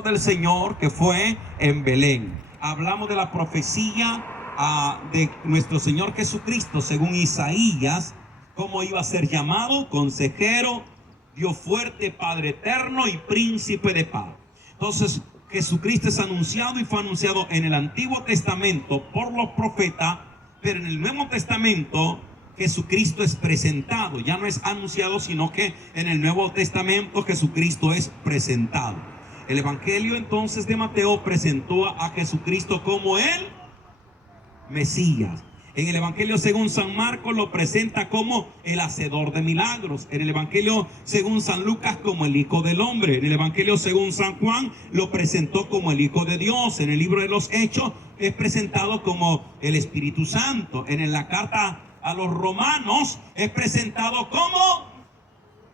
del Señor que fue en Belén. Hablamos de la profecía de nuestro Señor Jesucristo según Isaías, cómo iba a ser llamado consejero, Dios fuerte, Padre eterno y príncipe de paz. Entonces Jesucristo es anunciado y fue anunciado en el Antiguo Testamento por los profetas, pero en el Nuevo Testamento Jesucristo es presentado, ya no es anunciado, sino que en el Nuevo Testamento Jesucristo es presentado. El Evangelio entonces de Mateo presentó a Jesucristo como el Mesías. En el Evangelio según San Marcos lo presenta como el hacedor de milagros. En el Evangelio según San Lucas como el Hijo del Hombre. En el Evangelio según San Juan lo presentó como el Hijo de Dios. En el libro de los Hechos es presentado como el Espíritu Santo. En la carta a los Romanos es presentado como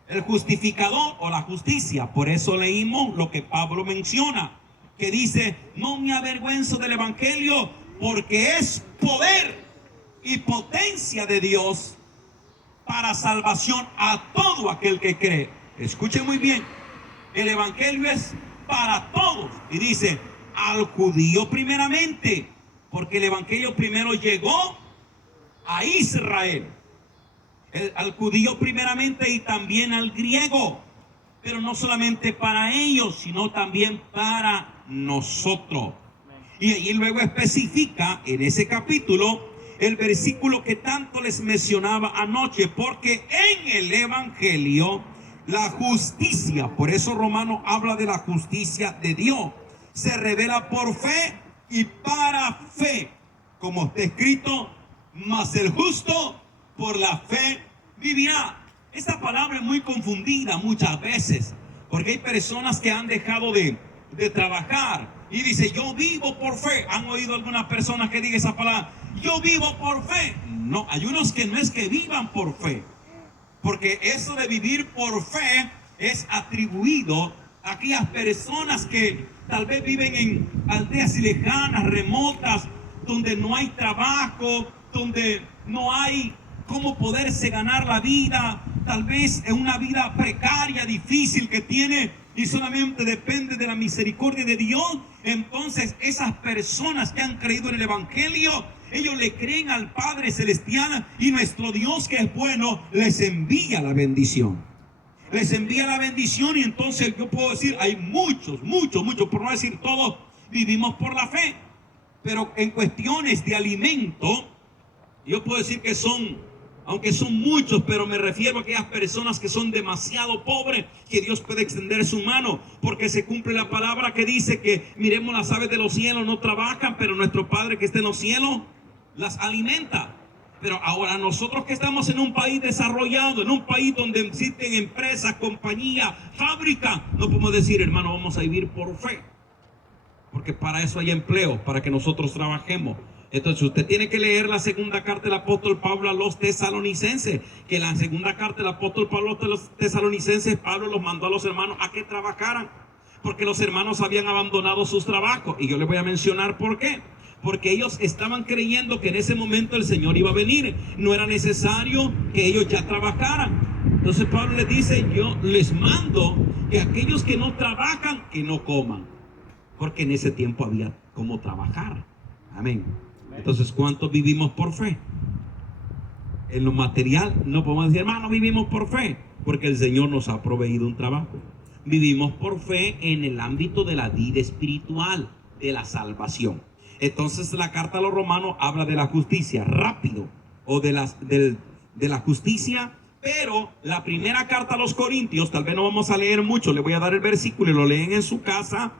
el justificador o la justicia. Por eso leímos lo que Pablo menciona, que dice: no me avergüenzo del Evangelio, porque es poder y potencia de Dios para salvación a todo aquel que cree. Escuchen muy bien, el Evangelio es para todos. Y dice, al judío primeramente, porque el Evangelio primero llegó a Israel. Al judío primeramente y también al griego, pero no solamente para ellos, sino también para nosotros. Y luego especifica en ese capítulo el versículo que tanto les mencionaba anoche, porque en el Evangelio la justicia, por eso Romano habla de la justicia de Dios, se revela por fe y para fe, como está escrito: mas el justo por la fe vivirá. Esta palabra es muy confundida muchas veces, porque hay personas que han dejado de trabajar y dice: yo vivo por fe. ¿Han oído algunas personas que digan esa palabra? Yo vivo por fe. No, hay unos que no es que vivan por fe, porque eso de vivir por fe es atribuido a aquellas personas que tal vez viven en aldeas lejanas, remotas, donde no hay trabajo, donde no hay cómo poderse ganar la vida, tal vez en una vida precaria, difícil que tiene, y solamente depende de la misericordia de Dios. Entonces esas personas que han creído en el Evangelio, ellos le creen al Padre Celestial, y nuestro Dios, que es bueno, les envía la bendición. Les envía la bendición. Y entonces yo puedo decir, hay muchos, por no decir todos, vivimos por la fe. Pero en cuestiones de alimento, yo puedo decir que aunque son muchos, pero me refiero a aquellas personas que son demasiado pobres, que Dios puede extender su mano, porque se cumple la palabra que dice que miremos las aves de los cielos, no trabajan, pero nuestro Padre que está en los cielos las alimenta. Pero ahora nosotros que estamos en un país desarrollado, en un país donde existen empresas, compañías, fábricas, no podemos decir, hermano, vamos a vivir por fe, porque para eso hay empleo, para que nosotros trabajemos. Entonces usted tiene que leer la segunda carta del apóstol Pablo a los tesalonicenses, que la segunda carta del apóstol Pablo a los tesalonicenses, Pablo los mandó a los hermanos a que trabajaran, porque los hermanos habían abandonado sus trabajos. Y yo les voy a mencionar por qué. Porque ellos estaban creyendo que en ese momento el Señor iba a venir, no era necesario que ellos ya trabajaran. Entonces Pablo les dice: yo les mando que aquellos que no trabajan, que no coman, porque en ese tiempo había cómo trabajar. Amén. Entonces, ¿cuántos vivimos por fe? En lo material no podemos decir, hermano, vivimos por fe, porque el Señor nos ha proveído un trabajo. Vivimos por fe en el ámbito de la vida espiritual, de la salvación. Entonces la carta a los romanos habla de la justicia, rápido, o de la justicia. Pero la primera carta a los corintios, tal vez no vamos a leer mucho, le voy a dar el versículo y lo leen en su casa,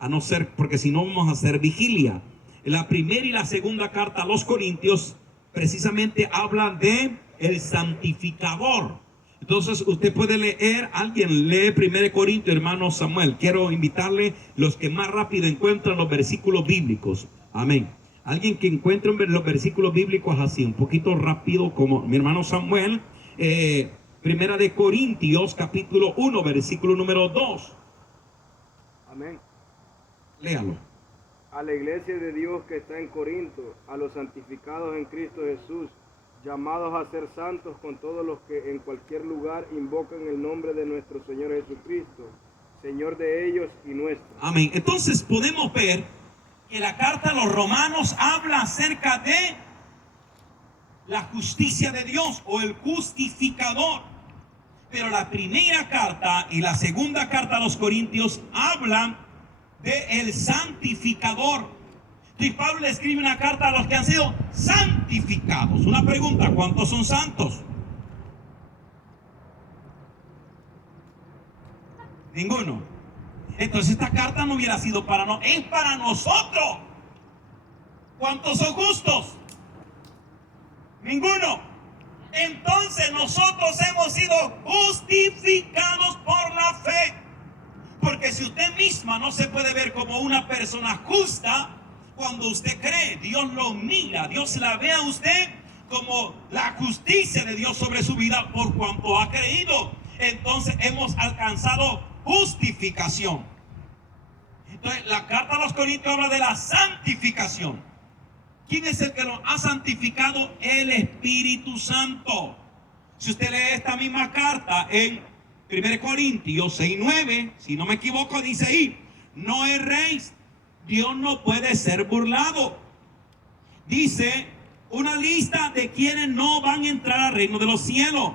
a no ser, porque si no vamos a hacer vigilia. La primera y la segunda carta a los corintios precisamente hablan de el santificador. Entonces usted puede leer, alguien lee 1 Corintios, hermano Samuel. Quiero invitarle, los que más rápido encuentran los versículos bíblicos. Amén. Alguien que encuentre los versículos bíblicos así, un poquito rápido, como mi hermano Samuel. Primera de Corintios, capítulo 1, versículo número 2. Amén. Léalo. A la iglesia de Dios que está en Corinto, a los santificados en Cristo Jesús, llamados a ser santos con todos los que en cualquier lugar invocan el nombre de nuestro Señor Jesucristo, Señor de ellos y nuestro. Amén. Entonces podemos ver que la carta a los romanos habla acerca de la justicia de Dios o el justificador. Pero la primera carta y la segunda carta a los Corintios hablan de el santificador. Y Pablo le escribe una carta a los que han sido santificados. Una pregunta: ¿cuántos son santos? Ninguno. Entonces esta carta no hubiera sido para nosotros, es para nosotros. ¿Cuántos son justos? Ninguno. Entonces nosotros hemos sido justificados por la fe. Porque si usted misma no se puede ver como una persona justa, cuando usted cree, Dios lo mira, Dios la ve a usted como la justicia de Dios sobre su vida por cuanto ha creído. Entonces hemos alcanzado justificación. Entonces la carta a los Corintios habla de la santificación. ¿Quién es el que nos ha santificado? El Espíritu Santo. Si usted lee esta misma carta en 1 Corintios 6:9, si no me equivoco, dice ahí: no erréis, Dios no puede ser burlado. Dice una lista de quienes no van a entrar al reino de los cielos: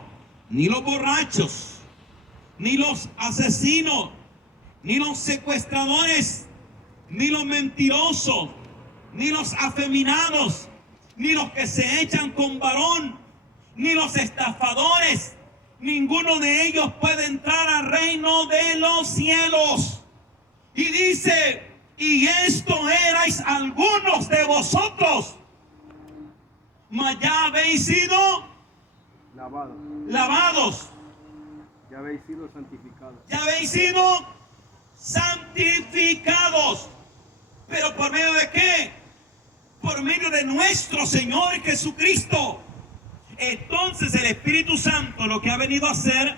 ni los borrachos, ni los asesinos, ni los secuestradores, ni los mentirosos, ni los afeminados, ni los que se echan con varón, ni los estafadores. Ninguno de ellos puede entrar al reino de los cielos. Y dice: y esto erais algunos de vosotros, mas ya habéis sido lavados, Ya habéis sido santificados. ya habéis sido santificados. ¿Pero por medio de qué? Por medio de nuestro Señor Jesucristo. Entonces el Espíritu Santo lo que ha venido a hacer,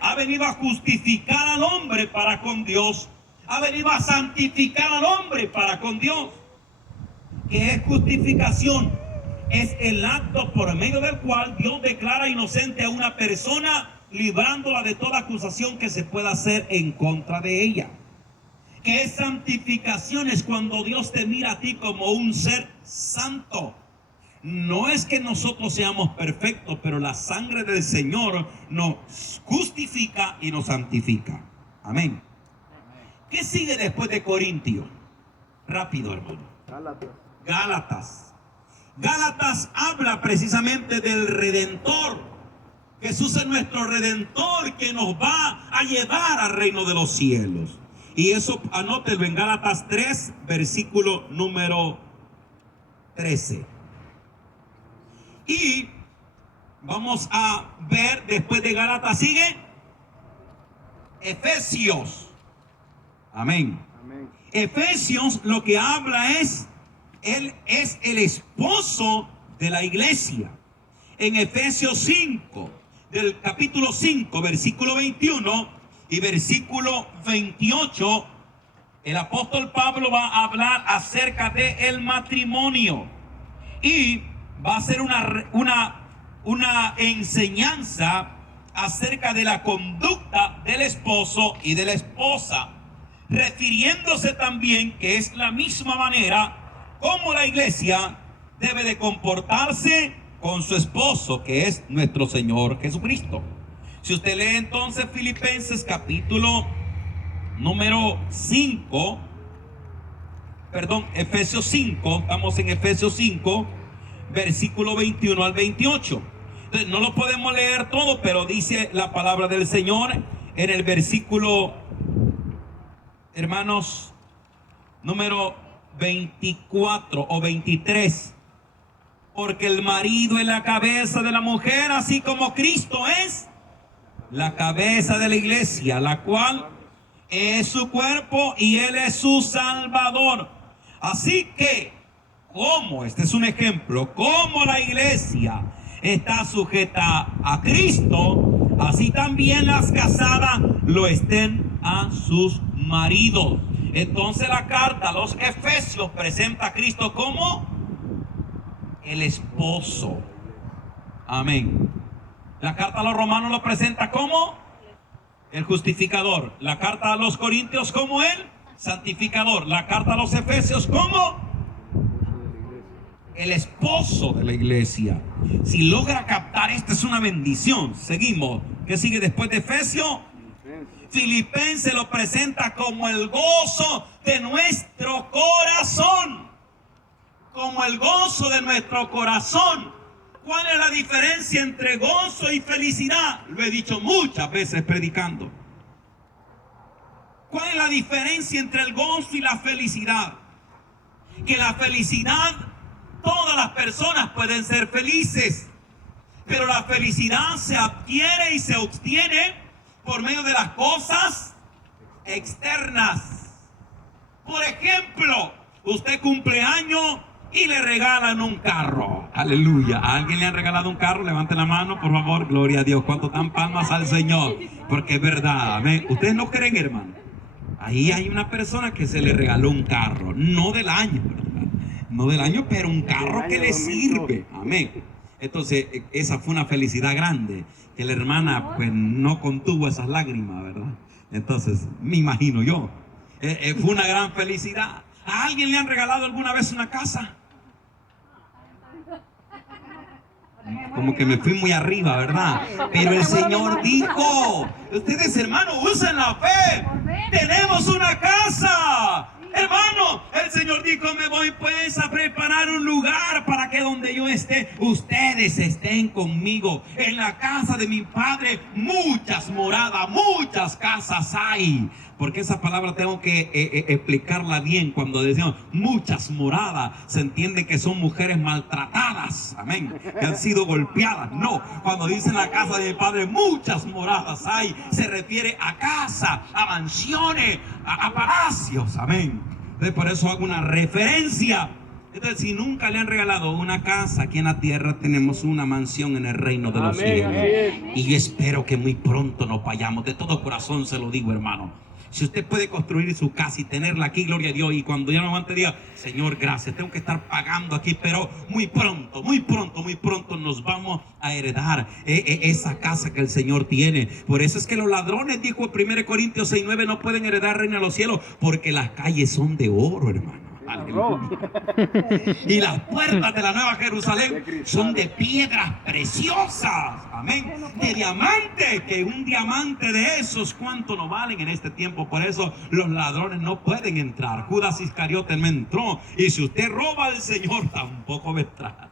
ha venido a justificar al hombre para con Dios, ha venido a santificar al hombre para con Dios. ¿Qué es justificación? Es el acto por medio del cual Dios declara inocente a una persona, librándola de toda acusación que se pueda hacer en contra de ella. ¿Qué es santificación? Es cuando Dios te mira a ti como un ser santo. No es que nosotros seamos perfectos, pero la sangre del Señor nos justifica y nos santifica. Amén. ¿Qué sigue después de Corintios? Rápido, hermano. Gálatas. Gálatas habla precisamente del Redentor. Jesús es nuestro Redentor que nos va a llevar al reino de los cielos. Y eso anótelo en Gálatas 3, versículo número 13. Y vamos a ver, después de Gálatas sigue Efesios. Amén. Amén. Efesios lo que habla es, él es el esposo de la iglesia. En Efesios 5, del capítulo 5, versículo 21 y versículo 28, el apóstol Pablo va a hablar acerca del matrimonio. Y va a ser una enseñanza acerca de la conducta del esposo y de la esposa, refiriéndose también que es la misma manera como la iglesia debe de comportarse con su esposo, que es nuestro Señor Jesucristo. Si usted lee entonces Filipenses capítulo número 5, Efesios 5, estamos en Efesios 5, versículo 21 al 28. Entonces, no lo podemos leer todo, pero dice la palabra del Señor en el versículo, hermanos, número 24 o 23. Porque el marido es la cabeza de la mujer, así como Cristo es la cabeza de la iglesia, la cual es su cuerpo y Él es su Salvador. Así que, como este es un ejemplo, como la iglesia está sujeta a Cristo, así también las casadas lo estén a sus maridos. Entonces la carta a los Efesios presenta a Cristo como el esposo. Amén. La carta a los Romanos lo presenta como el justificador. La carta a los Corintios como el santificador. La carta a los Efesios como el esposo de la iglesia. Si logra captar, esta es una bendición. Seguimos. ¿Qué sigue después de Efesios? Filipenses lo presenta como el gozo de nuestro corazón. Como el gozo de nuestro corazón. ¿Cuál es la diferencia entre gozo y felicidad? Lo he dicho muchas veces predicando. ¿Cuál es la diferencia entre el gozo y la felicidad? Que la felicidad, todas las personas pueden ser felices, pero la felicidad se adquiere y se obtiene por medio de las cosas externas. Por ejemplo, usted cumple años y le regalan un carro. Aleluya. ¿A alguien le han regalado un carro? Levante la mano, por favor. Gloria a Dios. ¿Cuánto dan palmas al Señor? Porque es verdad. Amén. ¿Ustedes no creen, hermano? Ahí hay una persona que se le regaló un carro. No del año, ¿verdad? No del año, pero un carro que le sirve. Amén. Entonces, esa fue una felicidad grande. Que la hermana, pues, no contuvo esas lágrimas, ¿verdad? Entonces, me imagino yo. Fue una gran felicidad. ¿A alguien le han regalado alguna vez una casa? Como que me fui muy arriba, ¿verdad? Pero el Señor dijo, ustedes, hermanos, usen la fe. Tenemos una casa. Hermano, el Señor dijo, me voy pues a preparar un lugar para que donde yo esté, ustedes estén conmigo. En la casa de mi Padre muchas moradas, muchas casas hay. Porque esa palabra tengo que explicarla bien. Cuando decimos muchas moradas, se entiende que son mujeres maltratadas, amén, que han sido golpeadas. No, cuando dicen la casa de mi Padre muchas moradas hay, se refiere a casa, a mansiones, a palacios, amén. Entonces, por eso hago una referencia. Entonces, si nunca le han regalado una casa aquí en la tierra, tenemos una mansión en el reino de los cielos. Y yo espero que muy pronto nos vayamos. De todo corazón se lo digo, hermano. Si usted puede construir su casa y tenerla aquí, gloria a Dios, y cuando ya no aguante diga, Señor, gracias, tengo que estar pagando aquí, pero muy pronto nos vamos a heredar esa casa que el Señor tiene. Por eso es que los ladrones, dijo en 1 Corintios 6:9, no pueden heredar el reino de los cielos, porque las calles son de oro, hermano. Y las puertas de la Nueva Jerusalén son de piedras preciosas, amén, de diamante, que un diamante de esos, ¿cuánto no valen en este tiempo? Por eso los ladrones no pueden entrar. Judas Iscariote no entró, y si usted roba al Señor, tampoco va a entrar.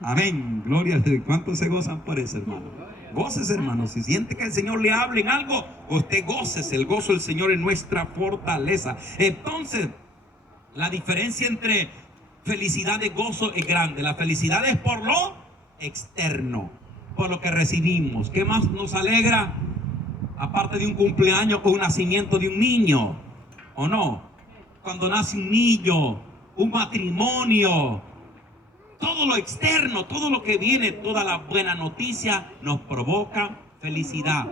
Amén, gloria a Dios. ¿Cuántos se gozan por eso, hermano? Goces, hermano. Si siente que el Señor le hable en algo, usted goces. El gozo del Señor es nuestra fortaleza. Entonces, la diferencia entre felicidad y gozo es grande. La felicidad es por lo externo, por lo que recibimos. ¿Qué más nos alegra? Aparte de un cumpleaños o un nacimiento de un niño, ¿o no? Cuando nace un niño, un matrimonio, todo lo externo, todo lo que viene, toda la buena noticia nos provoca felicidad.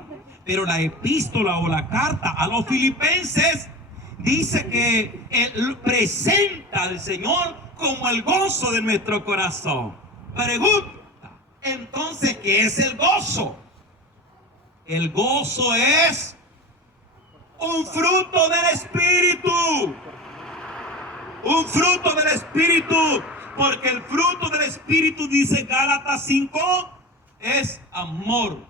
Pero la epístola o la carta a los Filipenses dice que Él presenta al Señor como el gozo de nuestro corazón. Pregunta, entonces, ¿qué es el gozo? El gozo es un fruto del Espíritu. Un fruto del Espíritu. Porque el fruto del Espíritu, dice Gálatas 5, es amor,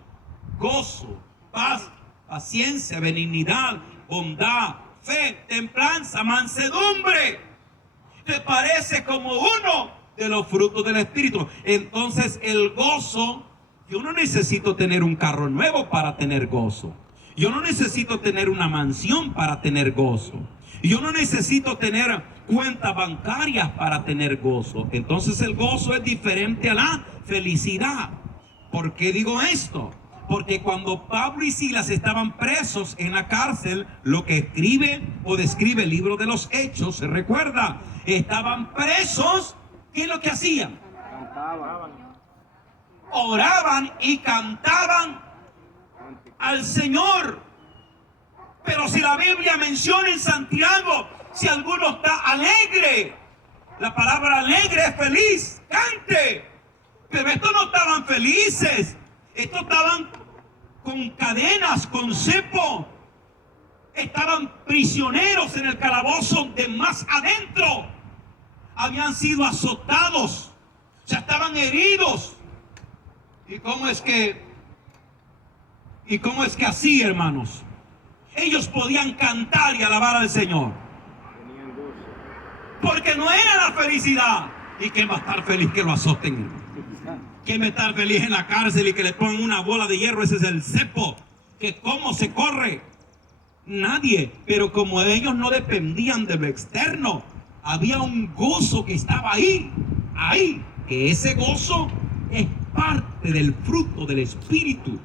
gozo, paz, paciencia, benignidad, bondad, fe, templanza, mansedumbre. Te parece como uno de los frutos del Espíritu. Entonces el gozo, yo no necesito tener un carro nuevo para tener gozo. Yo no necesito tener una mansión para tener gozo. Yo no necesito tener cuentas bancarias para tener gozo. Entonces el gozo es diferente a la felicidad. ¿Por qué digo esto? Porque cuando Pablo y Silas estaban presos en la cárcel, lo que escribe o describe el libro de los Hechos, ¿se recuerda? Estaban presos, ¿qué es lo que hacían? Cantaban. Oraban y cantaban al Señor. Pero si la Biblia menciona en Santiago, si alguno está alegre, la palabra alegre es feliz, cante. Pero estos no estaban felices, estos estaban con cadenas, con cepo. Estaban prisioneros en el calabozo de más adentro. Habían sido azotados. Ya estaban heridos. ¿Y cómo es que así, hermanos? Ellos podían cantar y alabar al Señor. Porque no era la felicidad. ¿Y quién va a estar feliz que lo azoten? ¿Quién va a estar feliz en la cárcel y que le pongan una bola de hierro? Ese es el cepo. Que cómo se corre. Nadie. Pero como ellos no dependían de lo externo, había un gozo que estaba ahí. Que ese gozo es parte del fruto del Espíritu.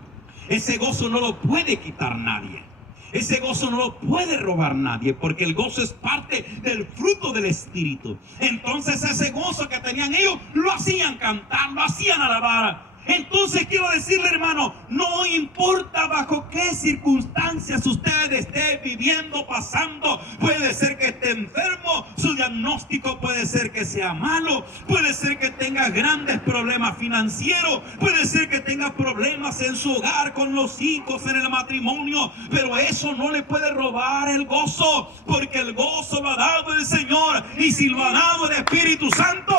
Ese gozo no lo puede quitar nadie. Ese gozo no lo puede robar nadie, porque el gozo es parte del fruto del Espíritu. Entonces ese gozo que tenían ellos lo hacían cantar, lo hacían alabar. Entonces quiero decirle, hermano, no importa bajo qué circunstancias usted esté viviendo, pasando. Puede ser que esté enfermo, su diagnóstico puede ser que sea malo, puede ser que tenga grandes problemas financieros, puede ser que tenga problemas en su hogar, con los hijos, en el matrimonio, pero eso no le puede robar el gozo, porque el gozo lo ha dado el Señor, y si lo ha dado el Espíritu Santo,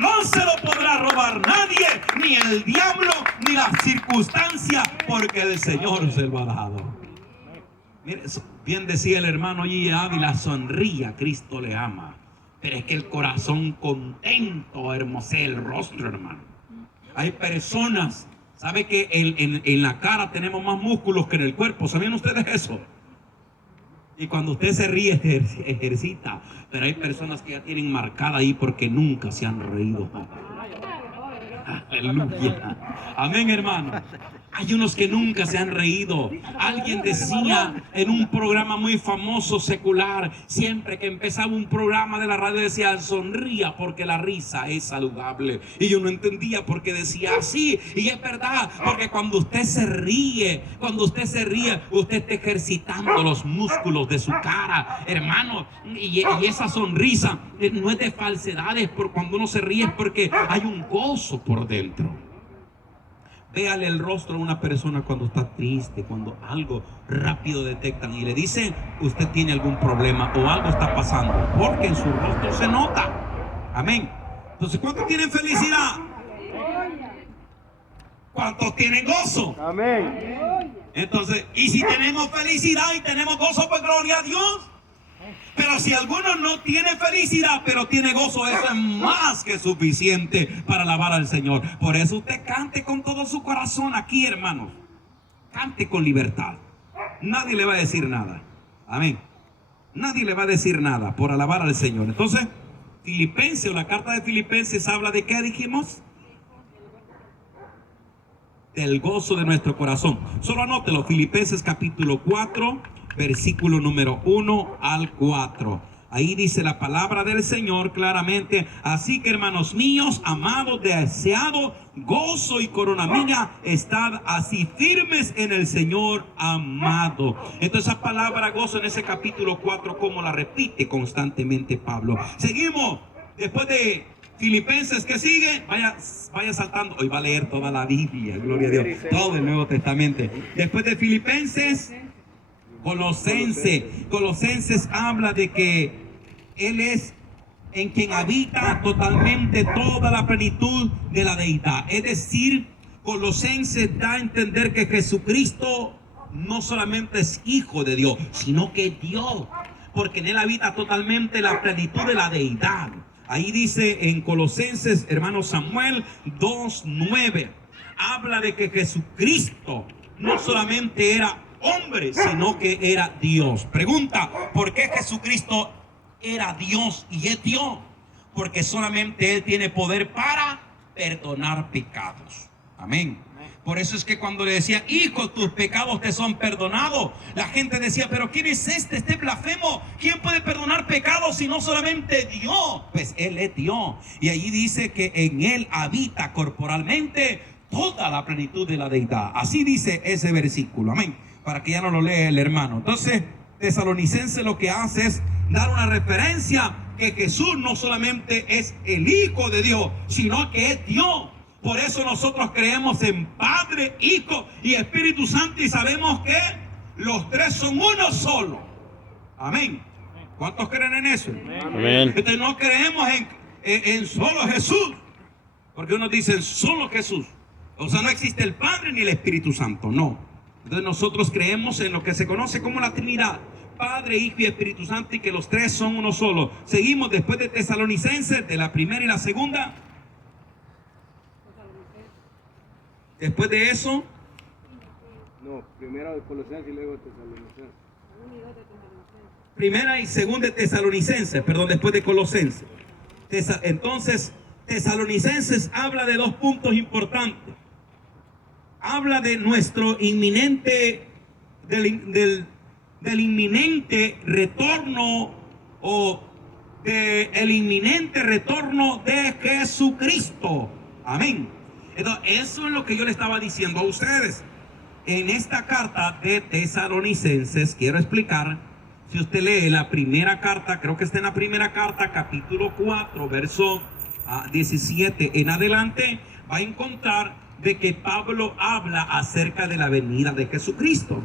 no se lo podrá robar nadie, ni el diablo, ni las circunstancias, porque el Señor se lo ha dado. Mire, bien decía el hermano G. Ávila, sonría, Cristo le ama. Pero es que el corazón contento hermosea el rostro, hermano. Hay personas, ¿sabe que en la cara tenemos más músculos que en el cuerpo? ¿Sabían ustedes eso? Y cuando usted se ríe, ejercita. Pero hay personas que ya tienen marcada ahí porque nunca se han reído. Aleluya. Amén, hermano. Hay unos que nunca se han reído. Alguien decía en un programa muy famoso secular, siempre que empezaba un programa de la radio decía, sonría porque la risa es saludable. Y yo no entendía por qué decía así. Y es verdad, porque cuando usted se ríe, usted está ejercitando los músculos de su cara, hermano. Y esa sonrisa no es de falsedades, por cuando uno se ríe es porque hay un gozo por dentro. Véale el rostro a una persona cuando está triste, cuando algo rápido detectan y le dicen, usted tiene algún problema o algo está pasando, porque en su rostro se nota. Amén. Entonces, ¿cuántos tienen felicidad? ¿Cuántos tienen gozo? Amén. Entonces, y si tenemos felicidad y tenemos gozo, pues gloria a Dios. Pero si alguno no tiene felicidad, pero tiene gozo, eso es más que suficiente para alabar al Señor. Por eso usted cante con todo su corazón aquí, hermanos. Cante con libertad. Nadie le va a decir nada. Amén. Nadie le va a decir nada por alabar al Señor. Entonces, Filipenses, o la carta de Filipenses habla de ¿qué dijimos? Del gozo de nuestro corazón. Solo anótelo, Filipenses capítulo 4. Versículo número 1 al 4. Ahí dice la palabra del Señor claramente. Así que, hermanos míos, amados, deseado gozo y corona mía, estad así firmes en el Señor amado. Entonces esa palabra gozo en ese capítulo 4, como la repite constantemente Pablo. Seguimos. Después de Filipenses, ¿qué sigue? Vaya saltando. Hoy va a leer toda la Biblia, gloria a Dios, todo el Nuevo Testamento. Después de Filipenses, Colosenses habla de que Él es en quien habita totalmente toda la plenitud de la deidad. Es decir, Colosenses da a entender que Jesucristo no solamente es hijo de Dios, sino que es Dios, porque en Él habita totalmente la plenitud de la deidad. Ahí dice en Colosenses, hermano Samuel 2:9, habla de que Jesucristo no solamente era hombre, sino que era Dios. Pregunta, ¿por qué Jesucristo era Dios y es Dios? Porque solamente Él tiene poder para perdonar pecados. Amén. Por eso es que cuando le decía, hijo, tus pecados te son perdonados, la gente decía, pero ¿quién es este blasfemo? ¿Quién puede perdonar pecados si no solamente Dios? Pues Él es Dios. Y allí dice que en Él habita corporalmente toda la plenitud de la deidad. Así dice ese versículo. Amén. Para que ya no lo lea el hermano. Entonces, Tesalonicense lo que hace es dar una referencia que Jesús no solamente es el Hijo de Dios, sino que es Dios. Por eso nosotros creemos en Padre, Hijo y Espíritu Santo y sabemos que los tres son uno solo. Amén. ¿Cuántos creen en eso? Amén. Entonces no creemos en solo Jesús, porque unos dicen solo Jesús. O sea, no existe el Padre ni el Espíritu Santo, no. Entonces nosotros creemos en lo que se conoce como la Trinidad, Padre, Hijo y Espíritu Santo, y que los tres son uno solo. Seguimos después de Tesalonicenses, de la primera y la segunda. Después de eso, No, primero de Colosenses y luego de Tesalonicenses. primera y segunda de Tesalonicenses, perdón, después de Colosenses. Entonces, Tesalonicenses habla de dos puntos importantes. Habla de nuestro inminente, del inminente retorno o del inminente retorno de Jesucristo. Amén. Entonces, eso es lo que yo le estaba diciendo a ustedes. En esta carta de Tesalonicenses, quiero explicar, si usted lee la primera carta, creo que está en la primera carta, capítulo 4, verso 17 en adelante, va a encontrar de que Pablo habla acerca de la venida de Jesucristo,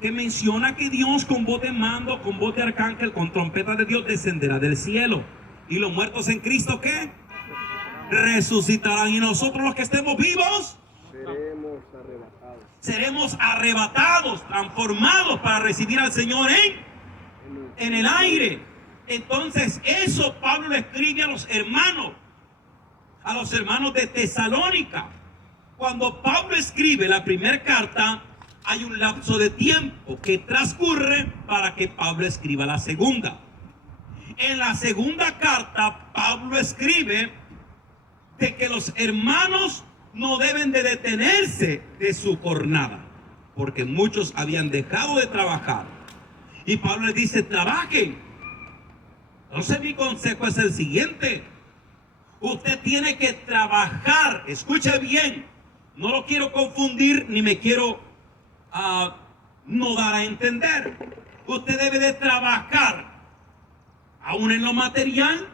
que menciona que Dios con voz de mando, con voz de arcángel, con trompeta de Dios descenderá del cielo, y los muertos en Cristo, ¿qué? Resucitarán, y nosotros los que estemos vivos seremos arrebatados, transformados para recibir al Señor en el aire. Entonces eso Pablo le escribe a los hermanos de Tesalónica. Cuando Pablo escribe la primera carta, hay un lapso de tiempo que transcurre para que Pablo escriba la segunda. En la segunda carta, Pablo escribe de que los hermanos no deben de detenerse de su jornada, porque muchos habían dejado de trabajar. Y Pablo les dice, trabajen. Entonces mi consejo es el siguiente: usted tiene que trabajar. Escuche bien, no lo quiero confundir ni me quiero no dar a entender. Usted debe de trabajar, aún en lo material,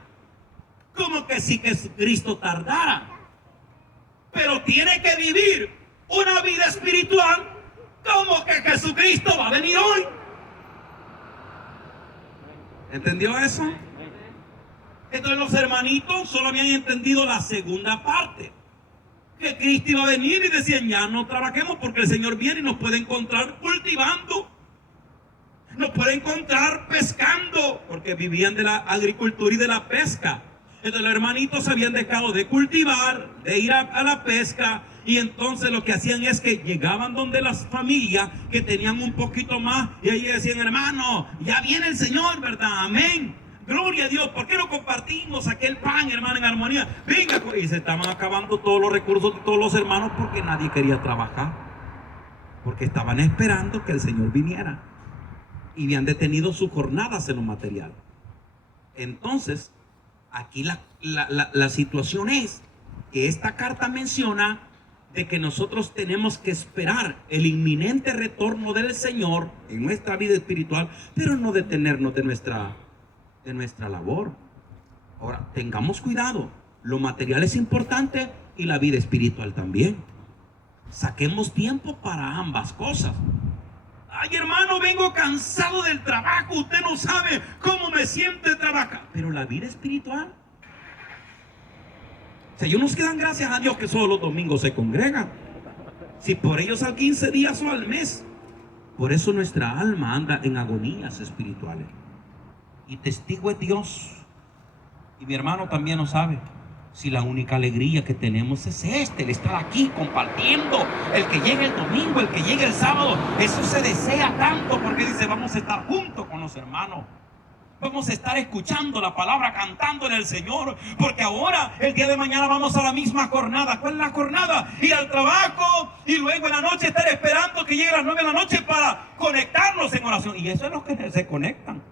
como que si Jesucristo tardara. Pero tiene que vivir una vida espiritual como que Jesucristo va a venir hoy. ¿Entendió eso? Entonces los hermanitos solo habían entendido la segunda parte, que Cristo iba a venir, y decían, ya no trabajemos porque el Señor viene y nos puede encontrar cultivando, nos puede encontrar pescando, porque vivían de la agricultura y de la pesca. Entonces los hermanitos habían dejado de cultivar, de ir a la pesca, y entonces lo que hacían es que llegaban donde las familias que tenían un poquito más, y ahí decían, hermano, ya viene el Señor, ¿verdad? Amén. Gloria a Dios. ¿Por qué no compartimos aquel pan, hermano, en armonía? Venga, y se estaban acabando todos los recursos de todos los hermanos porque nadie quería trabajar, porque estaban esperando que el Señor viniera y habían detenido sus jornadas en lo material. Entonces, aquí la situación es que esta carta menciona de que nosotros tenemos que esperar el inminente retorno del Señor en nuestra vida espiritual, pero no detenernos de nuestra labor. Ahora, tengamos cuidado, lo material es importante y la vida espiritual también. Saquemos tiempo para ambas cosas. Ay, hermano, vengo cansado del trabajo, usted no sabe cómo me siente trabajar. Pero la vida espiritual, si ellos nos quedan, gracias a Dios que solo los domingos se congregan, si por ellos al 15 días o al mes. Por eso nuestra alma anda en agonías espirituales, y testigo es Dios. Y mi hermano también lo sabe. Si la única alegría que tenemos es el estar aquí compartiendo, el que llegue el domingo, el que llegue el sábado, eso se desea tanto, porque dice, vamos a estar juntos con los hermanos, vamos a estar escuchando la palabra, cantando en el Señor, porque ahora, el día de mañana, vamos a la misma jornada. ¿Cuál es la jornada? Ir al trabajo y luego en la noche estar esperando que llegue a las 9 de la noche para conectarnos en oración. Y eso es lo que se conectan.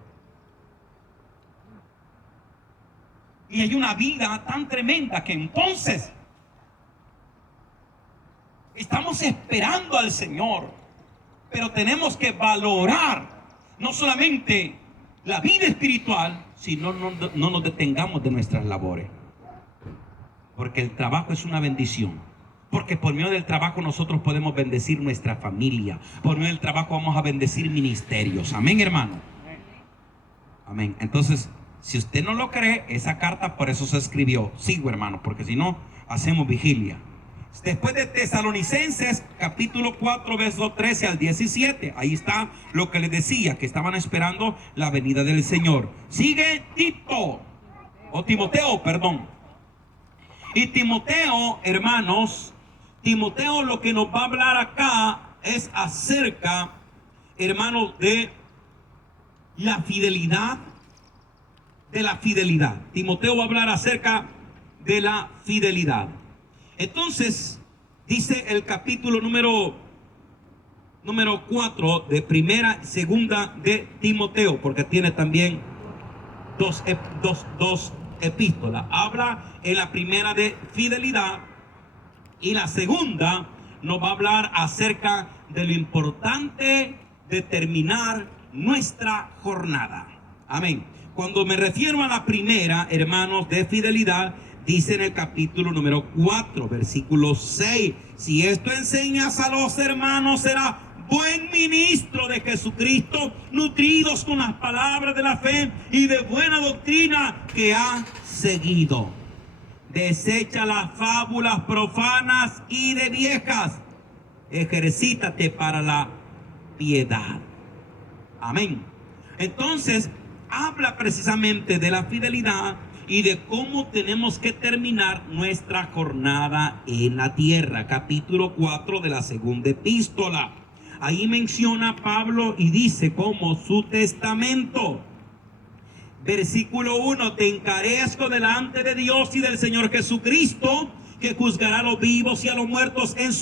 Y hay una vida tan tremenda que entonces estamos esperando al Señor, pero tenemos que valorar no solamente la vida espiritual, sino no nos detengamos de nuestras labores, porque el trabajo es una bendición. Porque por medio del trabajo nosotros podemos bendecir nuestra familia. Por medio del trabajo vamos a bendecir ministerios. Amén, hermano. Amén. Entonces, si usted no lo cree, esa carta por eso se escribió. Sigo, hermano, porque si no, hacemos vigilia. Después de Tesalonicenses, capítulo 4, verso 13 al 17. Ahí está lo que les decía, que estaban esperando la venida del Señor. Sigue Timoteo, perdón. Y Timoteo, hermanos, Timoteo lo que nos va a hablar acá es acerca, hermanos, de la fidelidad. Timoteo va a hablar acerca de la fidelidad. Entonces, dice el capítulo número 4 de primera y segunda de Timoteo, porque tiene también dos epístolas. Habla en la primera de fidelidad y la segunda nos va a hablar acerca de lo importante de terminar nuestra jornada. Amén. Cuando me refiero a la primera, hermanos, de fidelidad, dice en el capítulo número 4, versículo 6: si esto enseñas a los hermanos, será buen ministro de Jesucristo, nutridos con las palabras de la fe y de buena doctrina que ha seguido. Desecha las fábulas profanas y de viejas. Ejercítate para la piedad. Amén. Entonces, habla precisamente de la fidelidad y de cómo tenemos que terminar nuestra jornada en la tierra. Capítulo 4 de la segunda epístola. Ahí menciona Pablo y dice como su testamento. Versículo 1: te encarezco delante de Dios y del Señor Jesucristo, que juzgará a los vivos y a los muertos en su